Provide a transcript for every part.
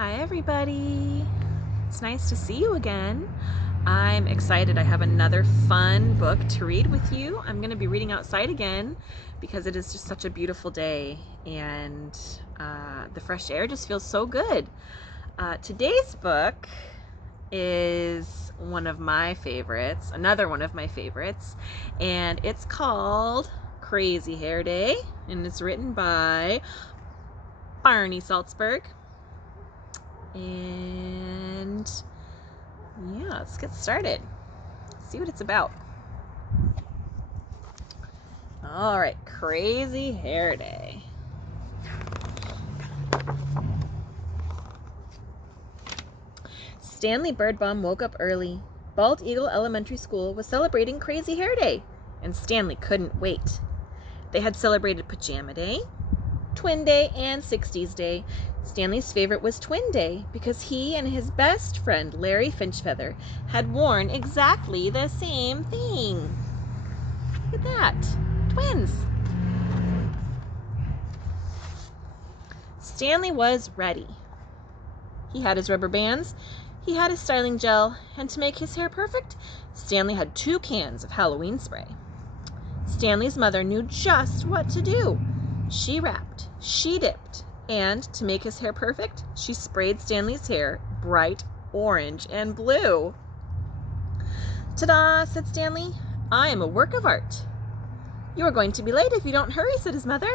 Hi everybody! It's nice to see you again. I'm excited. I have another fun book to read with you. I'm going to be reading outside again because it is just such a beautiful day and the fresh air just feels so good. Today's book is one of my favorites, another one of my favorites, and it's called Crazy Hair Day, and it's written by Barney Salzberg. And yeah, let's get started. See what it's about. All right, Crazy Hair Day. Stanley Birdbaum woke up early. Bald Eagle Elementary School was celebrating Crazy Hair Day, and Stanley couldn't wait. They had celebrated Pajama Day, Twin Day, and 60s Day. Stanley's favorite was Twin Day because he and his best friend Larry Finchfeather had worn exactly the same thing. Look at that. Twins. Stanley was ready. He had his rubber bands, he had his styling gel, and to make his hair perfect, Stanley had 2 cans of Halloween spray. Stanley's mother knew just what to do. She wrapped, she dipped, and to make his hair perfect, she sprayed Stanley's hair bright orange and blue. "Ta-da," said Stanley. "I am a work of art." "You are going to be late if you don't hurry," said his mother.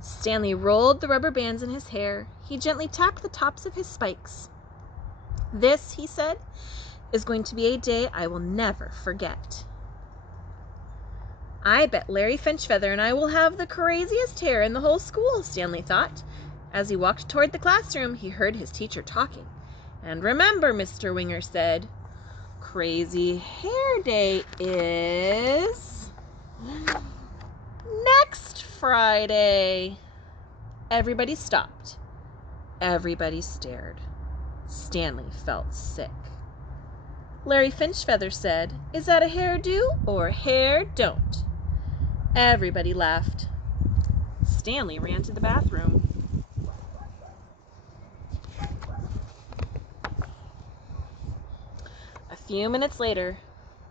Stanley rolled the rubber bands in his hair. He gently tapped the tops of his spikes. "This," he said, "is going to be a day I will never forget." "I bet Larry Finchfeather and I will have the craziest hair in the whole school," Stanley thought. As he walked toward the classroom, he heard his teacher talking. "And remember," Mr. Winger said, "Crazy Hair Day is next Friday." Everybody stopped. Everybody stared. Stanley felt sick. Larry Finchfeather said, "Is that a hair do or hair don't?" Everybody laughed. Stanley ran to the bathroom. A few minutes later,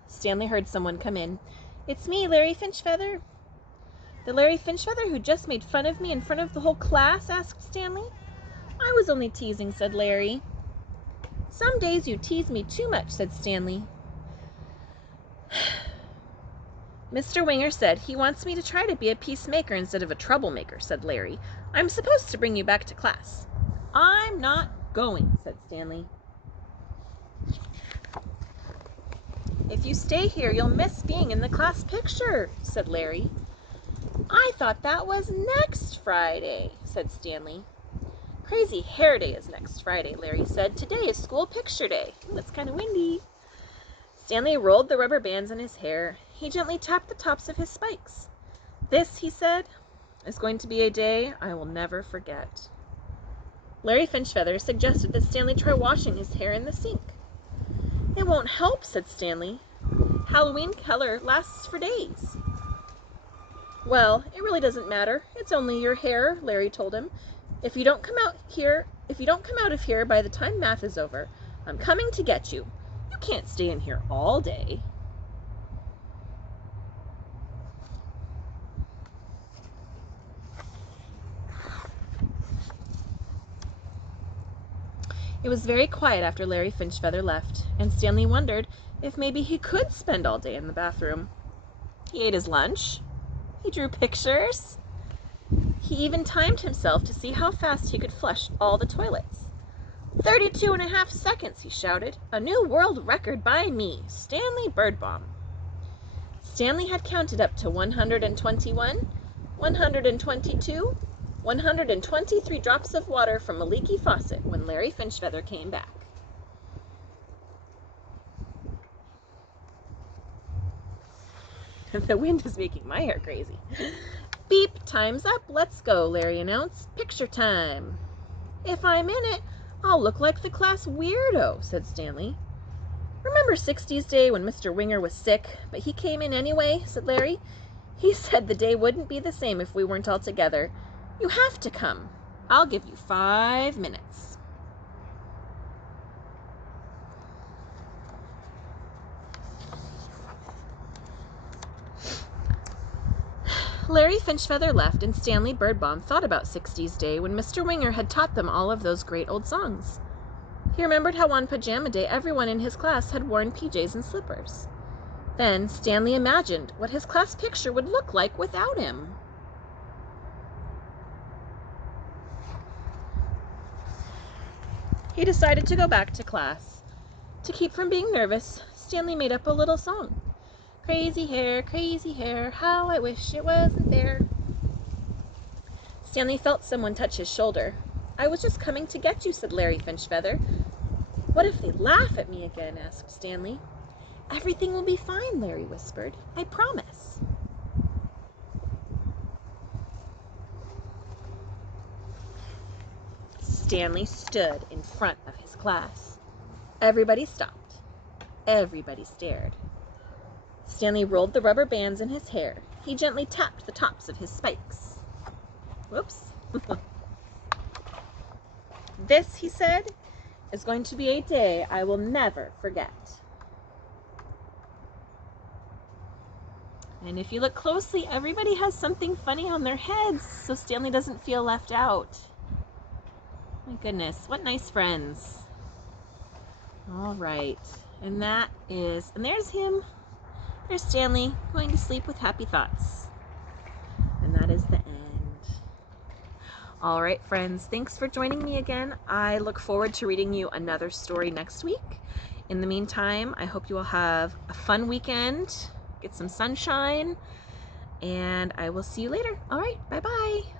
Stanley heard someone come in. "It's me, Larry Finchfeather." "The Larry Finchfeather who just made fun of me in front of the whole class?" asked Stanley. "I was only teasing," said Larry. "Some days you tease me too much," said Stanley. "Mr. Winger said he wants me to try to be a peacemaker instead of a troublemaker," said Larry. "I'm supposed to bring you back to class." "I'm not going," said Stanley. "If you stay here, you'll miss being in the class picture," said Larry. "I thought that was next Friday," said Stanley. "Crazy Hair Day is next Friday," Larry said. "Today is school picture day." Ooh, it's kind of windy. Stanley rolled the rubber bands in his hair. He gently tapped the tops of his spikes. "This," he said, "is going to be a day I will never forget." Larry Finchfeather suggested that Stanley try washing his hair in the sink. "It won't help," said Stanley. "Halloween color lasts for days." "Well, it really doesn't matter. It's only your hair," Larry told him. If you don't come out of here by the time math is over, I'm coming to get you. You can't stay in here all day." It was very quiet after Larry Finchfeather left, and Stanley wondered if maybe he could spend all day in the bathroom. He ate his lunch. He drew pictures. He even timed himself to see how fast he could flush all the toilets. 32.5 seconds, he shouted. "A new world record by me, Stanley Birdbaum." Stanley had counted up to 121, 122, 123 drops of water from a leaky faucet when Larry Finchfeather came back. The wind is making my hair crazy. "Beep, time's up, let's go," Larry announced. "Picture time." "If I'm in it, I'll look like the class weirdo," said Stanley. "Remember 60s Day when Mr. Winger was sick, but he came in anyway?" said Larry. He said the day wouldn't be the same if we weren't all together. You have to come. I'll give you 5 minutes. Larry Finchfeather left, and Stanley Birdbaum thought about 60's Day when Mr. Winger had taught them all of those great old songs. He remembered how on Pajama Day everyone in his class had worn PJs and slippers. Then Stanley imagined what his class picture would look like without him. He decided to go back to class. To keep from being nervous, Stanley made up a little song. Crazy hair, how I wish it wasn't there. Stanley felt someone touch his shoulder. I was just coming to get you, said Larry Finchfeather. What if they laugh at me again? Asked Stanley. Everything will be fine, Larry whispered. I promise. Stanley stood in front of his class. Everybody stopped. Everybody stared. Stanley rolled the rubber bands in his hair. He gently tapped the tops of his spikes. Whoops. This, he said, is going to be a day I will never forget. And if you look closely, everybody has something funny on their heads, so Stanley doesn't feel left out. My goodness, what nice friends. All right, and there's him. There's Stanley going to sleep with happy thoughts. And that is the end. All right, friends, thanks for joining me again. I look forward to reading you another story next week. In the meantime, I hope you will have a fun weekend, get some sunshine, and I will see you later. All right, bye-bye.